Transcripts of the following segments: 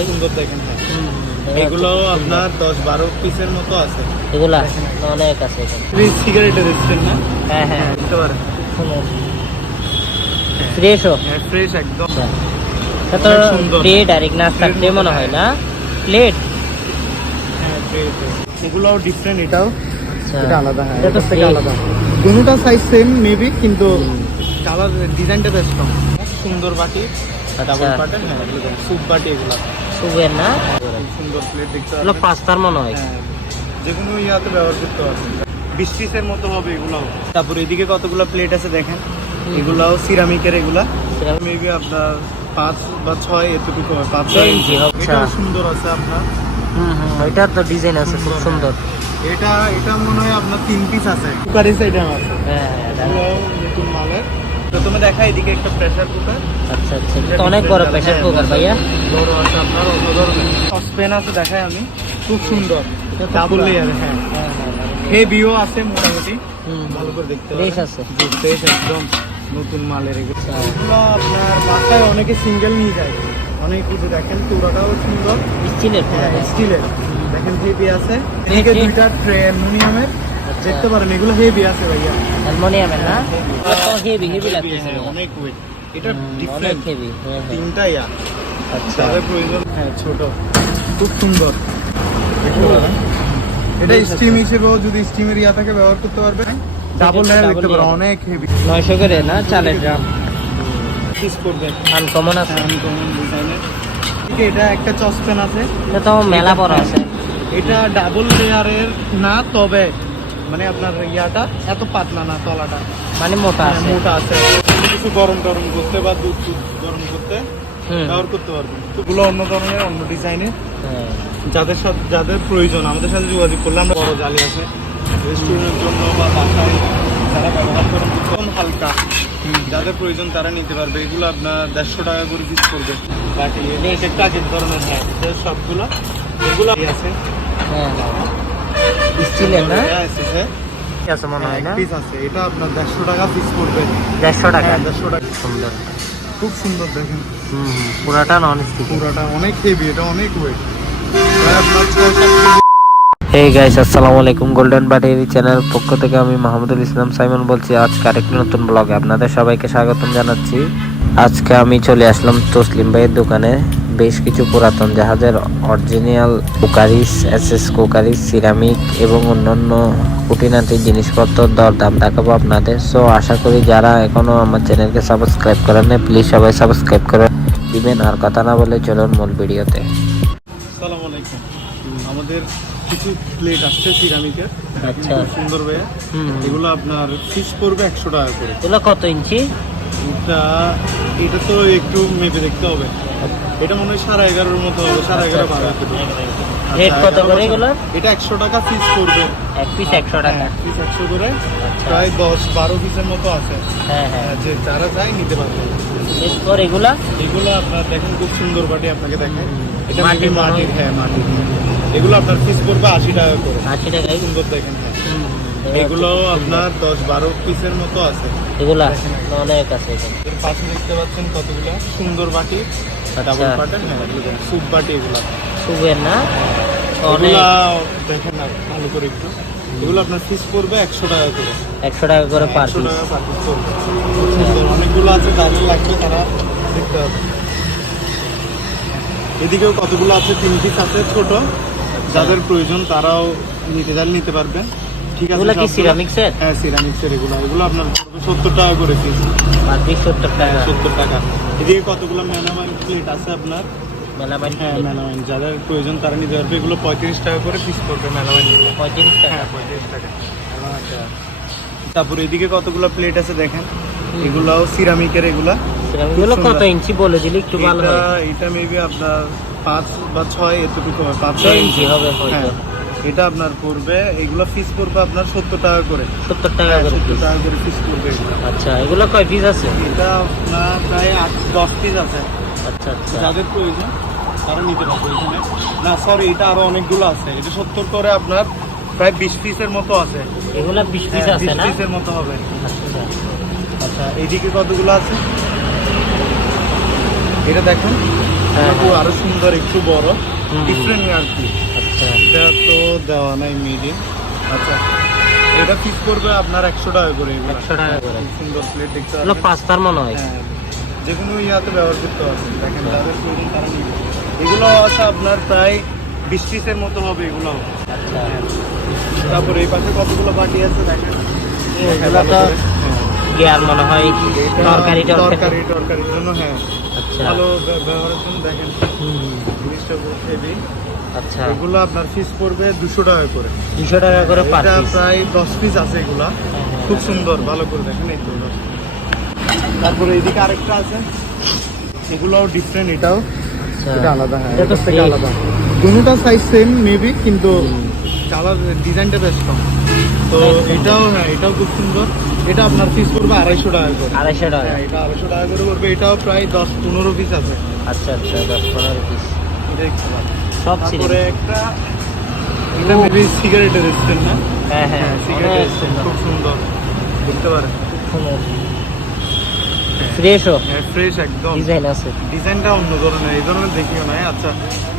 Guys. সুন্দর দেখেন। এগুলো আপনার 10-12 পিসের মতো আছে। এগুলা অনেক আছে এখানে। সিগারেটের স্ট্যান্ড না? হ্যাঁ বুঝতে পারেন। ফ্রেশও হ্যাঁ, ফ্রেশ একদম। এটা তো অনেক সুন্দর। ট্রে ডাইরেক্ট নাস্তা ট্রে মনে হয় না, প্লেট। হ্যাঁ, এগুলোও ডিফারেন্ট, এটাও আচ্ছা, এটা আলাদা। হ্যাঁ, এটা তো থেকে tray। আলাদা। দুটোটা সাইজ সেম মেবি, কিন্তু কালার ডিজাইনটা বেশ কম। সুন্দর বাটি, ডাবল পার্টের। হ্যাঁ, স্যুপ বাটি এগুলো। সুবের না, সুন্দর প্লেট দেখতে এগুলো পাচ্ছেন। পাস্তার মনে হয়। হ্যাঁ, যে কোনো ইয়াতে ব্যবহার করতে পারবেন। 20 পিসের মতো হবে এগুলো। তারপর এদিকে কতগুলো প্লেট আছে দেখেন। এগুলাও সিরামিকের। এগুলা মেবি আপনার 5 বা 6 এতটুকু হবে। 5-6 ইঞ্চি। এটাও সুন্দর আছে আপনার। এটা তো ডিজাইন আছে খুব সুন্দর। এটা মনে হয় আপনার 3 পিস আছে। কুকারি সাইডে আছে। হ্যাঁ, এগুলোও নতুন মালের। প্রথমে দেখা এদিকে একটা প্রেসার কুকার। আচ্ছা, এটা তো অনেক বড় প্রেসার কুকার ভাইয়া। বড় আছে আপনার, অন্য ধরনের। সসপ্যান আছে দেখাই আমি, খুব সুন্দর। Double layer. হ্যাঁ, হেভিও আছে মোটামুটি। ভালো করে দেখতে ফ্রেশ পাবেন। আছে। জি, ফ্রেশ একদম নতুন মালের এগুলো। এগুলো আপনার বাসায় অনেকে সিঙ্গেল নিয়ে যায়। অনেক কিছু দেখেন, চূড়াটাও সুন্দর। স্টিলের স্টিলের দেখেন, হেভি আছে। এদিকে দুইটা ট্রে অ্যালুমিনিয়ামের দেখতে পারেন। এগুলো হেভি আছে ভাইয়া, অ্যালুমিনিয়ামের না, হেভি লাগতেছে। অনেক ওয়েট। এটা অনেক ডিফারেন্ট। হেভি। তিনটা ইয়া। আচ্ছা, যাদের প্রয়োজন। হ্যাঁ, ছোট, খুব সুন্দর দেখতে পারেন। এটা স্টিম হিসেবেও, যদি স্টিমের ইয়া থাকে ব্যবহার করতে পারবেন। ডাবল লেয়ার দেখতে পারেন, অনেক হেভি। 900 করে না, 4 গ্রাম। পিস করবেন আনকমন আছে। আনকমন ডিজাইনের। এটা একটা চসপ্যান আছে। এটা তো মেলা বড় আছে। এটা ডাবল লেয়ারের না, তবে মানে আপনার ইয়াটা এত পাতলা না, তলাটা মানে মোটা আছে। মোটা আছে। কিছু গরম টরম করতে বা দুধ গরম করতে ব্যবহার করতে পারবেন। এগুলো অন্য ধরনের, অন্য ডিজাইনের। যাদের প্রয়োজন আমাদের সাথে যোগাযোগ করলে আমরা। বড় জালি আছে রেস্টুরেন্টের জন্য বা বাসায় যারা ব্যবহার করেন, কম হালকা, যাদের প্রয়োজন তারা নিতে পারবে। এগুলো আপনার 150 টাকা করে পিস করবে। বাটি একটা এক ধরনের। হ্যাঁ, সবগুলো এগুলো আছে। স্টিলের না, আছে মনে হয় না। পিস আছে। এটা আপনার 150 টাকা পিস করবে। 150 টাকা। 150 টাকা। সুন্দর, খুব সুন্দর দেখেন। পুরাটা নন স্টিক। পুরাটা অনেক হেভি, এটা অনেক ওয়েট। আপনার 6-7 এই গাইস, আসসালামু আলাইকুম। গোল্ডেন বাটির চ্যানেল পক্ষ থেকে আমি মাহমুদুল ইসলাম সাইমন বলছি। আজকে আরেকটি নতুন ব্লগে আপনাদের সবাইকে স্বাগতম জানাচ্ছি। আজকে আমি চলে আসলাম তসলিম ভাইয়ের দোকানে। বেশ কিছু পুরাতন জাহাজের original cookeries, SS cookeries, ceramic এবং অন্যান্য খুঁটিনাটি জিনিসপত্র দরদাম দেখাবো আপনাদের। সো আশা করি যারা এখনো আমার চ্যানেলকে সাবস্ক্রাইব করেন না, প্লিজ সবাই সাবস্ক্রাইব করে দিবেন। আর কথা না বলে চলুন মূল ভিডিওতে। আসসালামু আলাইকুম। আমাদের কিছু প্লেট আসছে সিরামিকের। আচ্ছা, সুন্দর ভাইয়া। এগুলো আপনার পিস পড়বে 100 টাকা করে। এগুলো কত ইঞ্চি? এটা তো একটু মেপে দেখতে হবে। এটা মনে হয় 11.5 মতো হবে, 11.5-12। রেট কত করে এগুলো? এটা 100 টাকা পিস পড়বে। এক পিস 100 টাকা। এক পিস 100 করে। প্রায় 10-12 পিসের মতো আছে। হ্যাঁ, যে যারা চায় নিতে পারবে। এরপর এগুলো আপনার দেখেন, খুব সুন্দর বাটি আপনাকে দেখায়। এটা মাটির মাটির। হ্যাঁ, মাটির। এগুলো আপনার পিস পড়বে 80 টাকা করে। 80 টাকায়। সুন্দর দেখেন। হ্যাঁ, এগুলো আপনার 10-12 পিসের মতো আছে। এগুলা অনেক আছে এখানে। এর পাশে দেখতে পাচ্ছেন কতগুলো সুন্দর বাটি, ডাবল পার্টের। হ্যাঁ, স্যুপ বাটি। এগুলো সুবের না, অনেক। দেখেন না ভালো করে একটু। এগুলো আপনার পিস পড়বে 100 টাকা করে। 100 টাকা করে পার 100 পিস। টাকা পার পিস পড়বে। সুন্দর অনেকগুলো আছে, যাদের লাগবে তারা দেখতে হবে। এদিকেও কতগুলো আছে, 3 পিস আছে ছোট। যাদের প্রয়োজন তারাও নিতে পারবেন। ঠিক আছে। এগুলো কি সিরামিক্সের? হ্যাঁ, সিরামিক্সের। এগুলো আপনার পড়বে 70 টাকা করে পিস। পার পিস 70 টাকা। 70 টাকা। এদিকে কতগুলো মেলামাইন প্লেট আছে আপনার। মেলামাইন। হ্যাঁ, মেলামাইন যাদের প্রয়োজন তারা নিতে পারবে। এগুলো 35 টাকা করে পিস পড়বে মেলামাইন। 35 টাকা। হ্যাঁ, 35 টাকা। তারপরে এদিকে কতগুলো প্লেট আছে দেখেন। এগুলাও সিরামিকের। এগুলো কত ইঞ্চি বলে দিলে একটু ভালো হয়। এটা মেবি আপনার 5 বা 6 এতটুকু হবে। 5-6 ইঞ্চি হবে হ্যাঁ, হয়তো। এটা আপনার পড়বে। এগুলো পিস পড়বে আপনার 70 টাকা করে। 70 টাকা করে 70 পিস। টাকা করে পিস পড়বে এগুলো। আচ্ছা, এগুলো কয় পিস আছে? এটা আপনার প্রায় 8-10 পিস আছে। আচ্ছা, যাদের প্রয়োজন তারা নিতে পারবে এখানে। না সরি, এটা আরো অনেকগুলো আছে। এটা 70 করে আপনার প্রায় 20 পিসের মতো আছে। এগুলো 20 পিস আছে 20 না? পিসের মতো হবে। আচ্ছা, আচ্ছা, এইদিকে কতগুলো আছে এটা দেখেন। হ্যাঁ। এগুলো আরো সুন্দর, একটু বড়, হুম। ডিফারেন্ট আর কি। আচ্ছা এটা তো দেওয়া নাই মিডিয়াম। আচ্ছা, এটা পিস করবে আপনার 100 টাকা করে। এগুলো 100 টাকা করে। খুব সুন্দর প্লেট দেখতে এগুলো পাচ্ছেন। পাস্তার মনে হয়। হ্যাঁ, যে কোনো ইয়াতে ব্যবহার করতে পারবেন। দেখেন যাদের প্রয়োজন তারা নিবে। এগুলো আছে আপনার প্রায় 20 পিসের মতো হবে এগুলো। আচ্ছা তারপরে এই পাশে কতগুলো বাটি আছে দেখেন। এগুলো তো গিয়ার মনে হয় তরকারির জন্য। হ্যাঁ, আচ্ছা ভালো ব্যবহারের জন্য। দেখেন হুম। জিনিসটা খুব হেভি। আচ্ছা এগুলো আপনার পিস পড়বে 200 টাকা করে। 200 টাকা করে পার এটা পিস। প্রায় 10 পিস আছে এগুলা। খুব সুন্দর, ভালো করে দেখেন এই তো। তারপরে এদিকে আরেকটা আছে, এগুলোও ডিফারেন্ট। এটাও আচ্ছা এটা আলাদা। হ্যাঁ, এটা তো এটা থেকে same। আলাদা। দুটোটা সাইজ সেম মেবি, কিন্তু কালার ডিজাইনটা বেশ কম। তো এটাও, হ্যাঁ, এটাও খুব সুন্দর। এটা আপনার পিস পড়বে 250 টাকা করে। 250 টাকা। হ্যাঁ, এটা 250 টাকা করে পড়বে। এটাও প্রায় 10-15 পিস আছে। আচ্ছা আচ্ছা 10-15 পিস এটা একটু ভালো। সব তারপরে সিরিজ। একটা, এটা মেবি সিগারেটের স্ট্যান্ড না? হ্যাঁ হ্যাঁ সিগারেটের স্ট্যান্ড, খুব সুন্দর দেখতে পারেন। ফ্রেশও হ্যাঁ, ফ্রেশ একদম। ডিজাইন আছে। ডিজাইনটা অন্য ধরনের, এই ধরনের দেখিও নাই। আচ্ছা,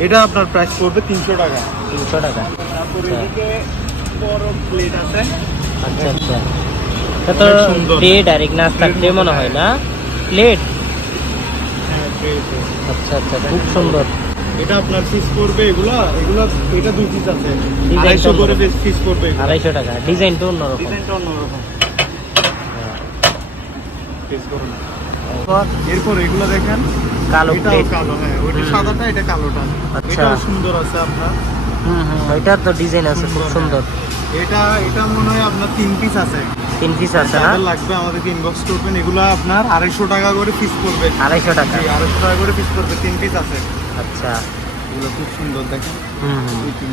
এটা আপনার প্রাইস পড়বে 300 টাকা। 300 টাকা। তারপরে আচ্ছা। এদিকে বড় প্লেট আছে। আচ্ছা আচ্ছা এটা তো অনেক সুন্দর। প্লেট আর এক নাস্তা ট্রে মনে হয় না? প্লেট। হ্যাঁ, প্লেট। আচ্ছা আচ্ছা খুব সুন্দর। এটা আপনার পিস পড়বে এগুলা, এটা 2 পিস আছে। ডিজাইন 250 করে পিস পড়বে। 250 টাকা। ডিজাইনটা অন্যরকম। ডিজাইনটা অন্যরকম। হ্যাঁ। পিস করুন। এরপর এগুলো দেখেন, কালো এটাও প্লেট। কালো। হ্যাঁ, ওইটা সাদাটা, এটা কালোটা। আচ্ছা। এটাও সুন্দর আছে আপনার। এটা তো ডিজাইন আছে খুব সুন্দর। এটা মনে হয় আপনার 3 পিস আছে। 3 পিস আছে না? যাদের লাগবে আমাদেরকে ইনবক্স করবেন। এগুলো আপনার 250 টাকা করে পিস পড়বে। 250 টাকা। জি, 250 টাকা করে পিস পড়বে। 3 পিস আছে। আচ্ছা এগুলো খুব সুন্দর দেখেন। হুম দুই তিন।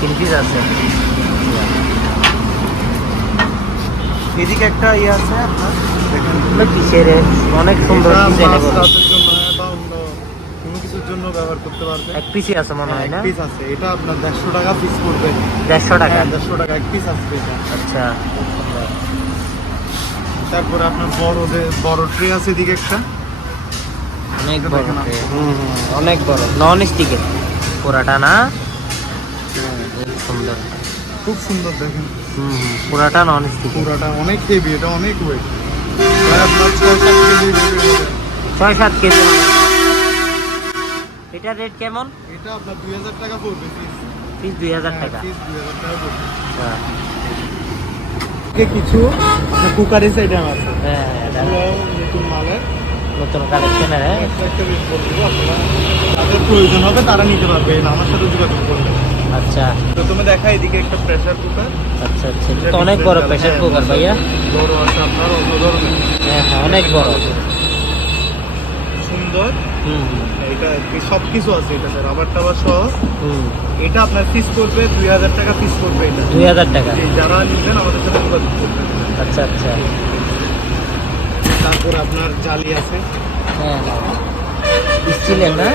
3 পিস আছে। এদিকে একটা ইয়ে আছে আপনার, দেখেন। এগুলো কিসের? অনেক সুন্দর এটা ডিজাইন মাছ এগুলো। রাতের জন্য, হ্যাঁ, বা অন্য কোনো কিছুর জন্য ব্যবহার করতে পারবে। এক পিসই আছে মনে হয় না? পিস আছে। এটা আপনার 150 টাকা পিস পড়বে। 150 টাকা। হ্যাঁ, 150 টাকা এক পিস আছে এটা। আচ্ছা তারপরে আপনার বড় ট্রে আছে এদিকে একটা। অনেক এটা বড় দেখেন tray। আপনি। অনেক বড় নন স্টিকের পুরাটা না? খুব সুন্দর। খুব সুন্দর দেখেন। পুরাটা নন স্টিক। পুরাটা অনেক হেভি, এটা অনেক ওয়েট। প্রায় আপনার 6-7 কেজি হবে। 6-7 কেজি। এটা রেট কেমন? এটা আপনার 2000 টাকা পড়বে পিস। পিস 2000 টাকা। পিস 2000 টাকা পড়বে। হ্যাঁ কিছু কুকারি আইটেম আছে। হ্যাঁ এটা এগুলো নতুন মালের নতুন কালেকশন। হ্যাঁ একটা রেট বলে দেবো আপনারা। যাদের প্রয়োজন হবে তারা নিতে পারবে, আমার সাথে যোগাযোগ করবে। আচ্ছা প্রথমে দেখা এদিকে একটা প্রেসার কুকার। আচ্ছা আচ্ছা এটা তো অনেক বড় প্রেসার কুকার ভাইয়া। বড় আছে আপনার, অন্য ধরনের। হ্যাঁ হ্যাঁ অনেক বড়। সুন্দর। হুম এটা সব কিছু আছে এটাতে, রাবার টাবার সহ। হুম এটা আপনার পিস করবে 2000 টাকা পিস করবে এটা। 2000 টাকা। এই যারা নিবেন আমাদের সাথে যোগাযোগ করবেন। আচ্ছা আচ্ছা তারপর আপনার জালি আছে। হ্যাঁ স্টিলের না?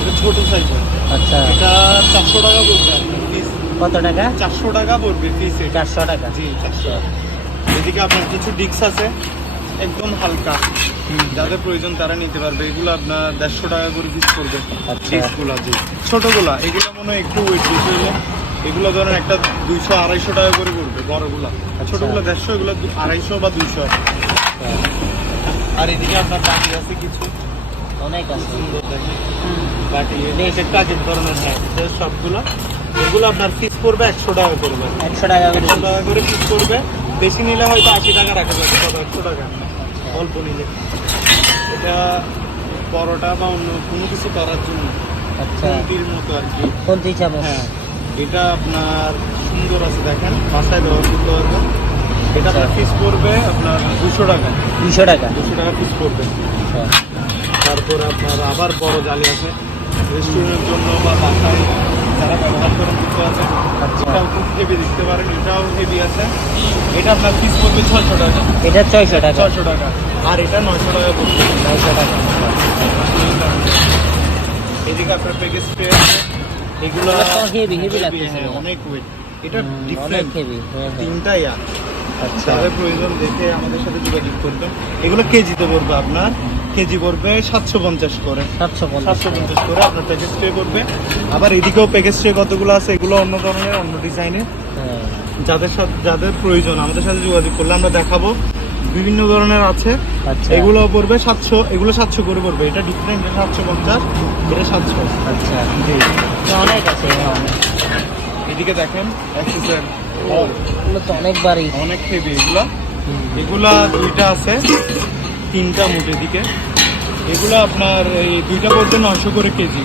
এটা ছোট সাইজ। আচ্ছা এটা 400 টাকা পড়বে পিস। কত টাকা? 400 টাকা পড়বে পিস। 400 টাকা। জি, 400। এদিকে আপনার কিছু ডিক্স আছে একদম হালকা, যাদের প্রয়োজন তারা নিতে পারবে। এগুলো আপনার 150 টাকা করে পিস করবে। আচ্ছা। ডিক্সগুলা, জি, ছোটগুলা। এগুলো মনে হয় একটু ওয়েট বেশি হলে এগুলো ধরেন একটা 200-250 টাকা করে পড়বে বড়গুলা। ছোটগুলো 150, এগুলো 250 বা 200। আর এদিকে আপনার বাটি আছে কিছু অনেক আছে। সুন্দর দেখেন বাটি। এটা কাজের ধরনের। হ্যাঁ, এটা সবগুলো। এগুলো আপনার পিস করবে 100 টাকা করবে। 100 টাকা করে। 100 টাকা করে পিস করবে। বেশি নিলে হয়তো 80 টাকা রাখা যাবে, তবে 100 টাকা অল্প নিলে। এটা পরোটা বা অন্য কোনো কিছু করার জন্য আচ্ছা খুন্তির মতো আর কি। কোন চামচ? হ্যাঁ, এটা আপনার সুন্দর আছে দেখেন, বাসায় ব্যবহার করতে পারবেন। এটা আপনার পিস করবে আপনার 200 টাকা। 200 টাকা। 200 টাকা পিস করবে। আচ্ছা তারপরে আপনার আবার বড় জালি আছে রেস্টুরেন্টের জন্য বা বাসায় যারা ব্যবহার করেন কিছু আছে। আচ্ছা। এটাও খুব হেভি দেখতে পারেন, এটাও হেভি আছে। এটা আপনার পিস করবে 600 টাকা। এটা 600 টাকা। 600 টাকা। আর এটা 900 টাকা পড়বে। 900 টাকা। এদিকে আপনার প্যাকেজ স্প্রে আছে। এগুলো এগুলো তো heavy লাগতেছে। হ্যাঁ, অনেক ওয়েট। এটা অনেক ডিফারেন্ট। হেভি। হ্যাঁ হ্যাঁ। তিনটা ইয়া আচ্ছা যাদের প্রয়োজন দেখে আমাদের সাথে যোগাযোগ করবেন। এগুলো কেজিতে পড়বে আপনার, কেজি পড়বে 750 করে, 750 করে আপনার প্যাকেজ ট্রে পড়বে। আবার এদিকেও প্যাকেজ ট্রে কতগুলো আছে, এগুলো অন্য ধরনের, অন্য ডিজাইনের। যাদের প্রয়োজন আমাদের সাথে যোগাযোগ করলে আমরা দেখাবো। বিভিন্ন ধরনের আছে, আচ্ছা এগুলো পড়বে 700, এগুলো 700 করে পড়বে। এটা ডিফারেন্ট, 750, এটা 700। আচ্ছা জি, অনেক আছে এদিকে দেখেন অ্যাক্সেসর, এগুলো তো অনেক বাড়ি। অনেক হেভি এগুলা। এগুলা দুইটা আছে, তিনটা মোট এদিকে। এগুলো আপনার এই দুইটা পড়বে 900 করে কেজি,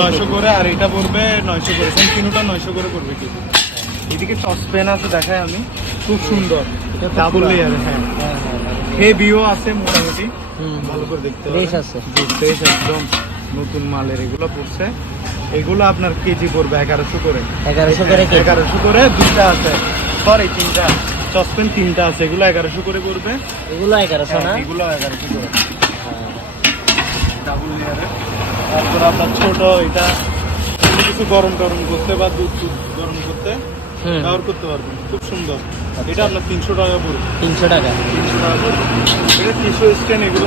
900 করে, আর এটা পড়বে 900 করে। তিনটা 900 করে পড়বে কেজি। এদিকে সসপ্যান আছে, দেখায় আমি, খুব সুন্দর, ডাবল লেয়ার। হ্যাঁ, হেভিও আছে মোটামুটি, ভালো করে দেখতে হবে। ফ্রেশ আছে, জি ফ্রেশ, একদম নতুন মালের এগুলো পড়ছে। এগুলো আপনার কেজি পড়বে 1100 করে, 1100 করে কেজি। 1100 করে দুইটা আছে, সরি তিনটা সসপ্যান, তিনটা আছে, এগুলো 1100 করে পড়বে। এগুলো 1100 না? এগুলো 1100 করে ডাবল লেয়ারের। তারপর আপনার ছোট, এটা কিছু গরম টরম করতে বা দুধ গরম করতে ব্যবহার করতে পারবেন, খুব সুন্দর। এটা আপনার 300 টাকা পড়বে, 300 টাকা। 300 টাকা পড়বে। এটা টিস্যু স্ট্যান্ড, এগুলো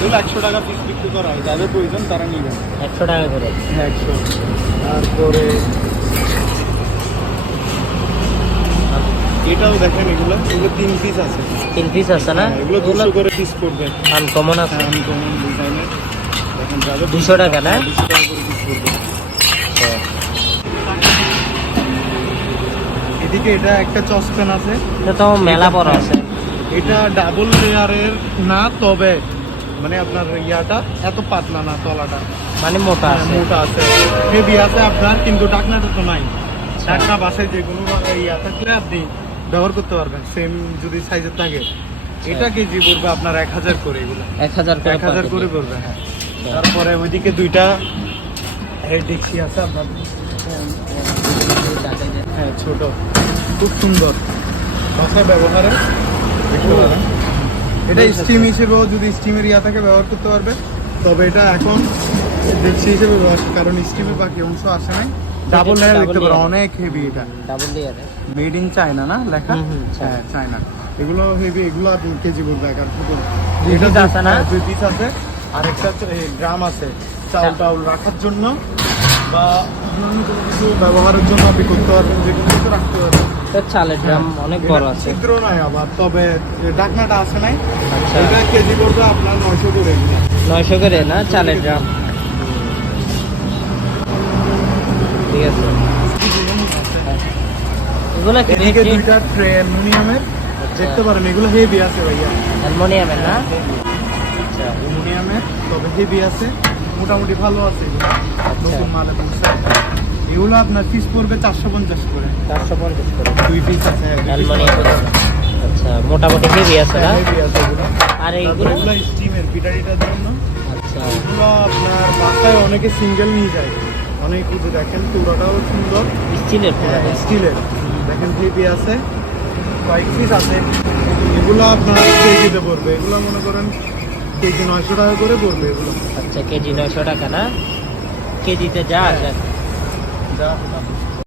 100 টাকা পিস বিক্রি করা হয়, যাদের প্রয়োজন তারা নিবেন। 100 টাকা করে। হ্যাঁ 100। তারপরে এটাও দেখেন, এগুলো 3 পিস আছে, 3 পিস আছে না? এগুলো 200 করে পিস পড়বে। আনকমন আছে, আনকমন ডিজাইনের, দেখেন যাদের 200 টাকা না? 200 টাকা করে পিস পড়বে। এদিকে এটা একটা চসপ্যান আছে, এটা তো মেলা বড় আছে। এটা ডাবল লেয়ারের না, তবে মানে আপনার ইয়াটা এত পাতলা না, তলাটা মানে মোটা আছে। মোটা আছে, হেভি আছে আপনার, কিন্তু ডাকনাটা তো নাই। ডাকনা বাসায় যে কোনো ইয়া থাকলে আপনি ব্যবহার করতে পারবেন, সেম যদি সাইজের থাকে। এটা কেজি পড়বে আপনার 1000 করে, এগুলো 1000 করে পড়বে। হ্যাঁ, তারপরে ওইদিকে দুইটা হেড ডেক্সি আছে আপনার, হ্যাঁ ছোট, খুব সুন্দর, বাসায় ব্যবহারে দেখতে পারেন। এটা স্টিম হিসেবেও, যদি স্টিমের ইয়া থাকে ব্যবহার করতে পারবে। তবে এটা এখন ডেক্সি হিসেবে ব্যবহার, কারণ স্টিমের বাকি অংশ আসে নাই। ডাবল লেয়ার দেখতে পারো, অনেক হেভি। এটা double layer, made in China না লেখা? হ্যাঁ চায়না। এগুলো হেভি, এগুলো আপনি কেজি বলবে 1100 করে। এটা আছে না? 2 পিস আছে, আর একটা ড্রাম আছে চাউল টাউল রাখার জন্য, বা অন্যান্য কোনো কিছু ব্যবহারের জন্য আপনি করতে পারবেন, যে কোনো কিছু রাখতে পারবেন। চালের ড্রাম অনেক বড় আছে, ছিদ্র নাই আবার, তবে ডাকনাটা আছে নাই। আচ্ছা এটা কেজি পড়বে আপনার 900 করে। 900 করে না চালের ড্রাম? ঠিক আছে। এগুলো কি এদিকে দুইটা ট্রে অ্যালুমিনিয়ামের, দেখতে পারেন, এগুলো হেভি আছে ভাইয়া, অ্যালুমিনিয়ামের না? আচ্ছা অ্যালুমিনিয়ামের, তবে হেভি আছে, মোটামুটি ভালো আছে এগুলো, নতুন মাল এবং এগুলো আপনার পিস পড়বে 450 করে, 450 করে 2 পিস আছে অ্যালুমিনিয়ামের। আচ্ছা মোটামুটি হেভি আছে না? হেভি আছে এগুলো। আর এইগুলো? এগুলো স্টিমের পিটারিটার জন্য। আচ্ছা এগুলো আপনার বাসায় অনেকে সিঙ্গেল নিয়ে যায়, অনেক কিছু। দেখেন পুরোটাও সুন্দর, স্টিলের পুরো? স্টিলের, দেখেন হেভি আছে, কয়েক পিস আছে। এগুলো আপনার কেজিতে পড়বে, এগুলো মনে করেন কেজি 900 টাকা করে পড়বে এগুলো। আচ্ছা কেজি 900 টাকা না? কেজিতে যা আছে যা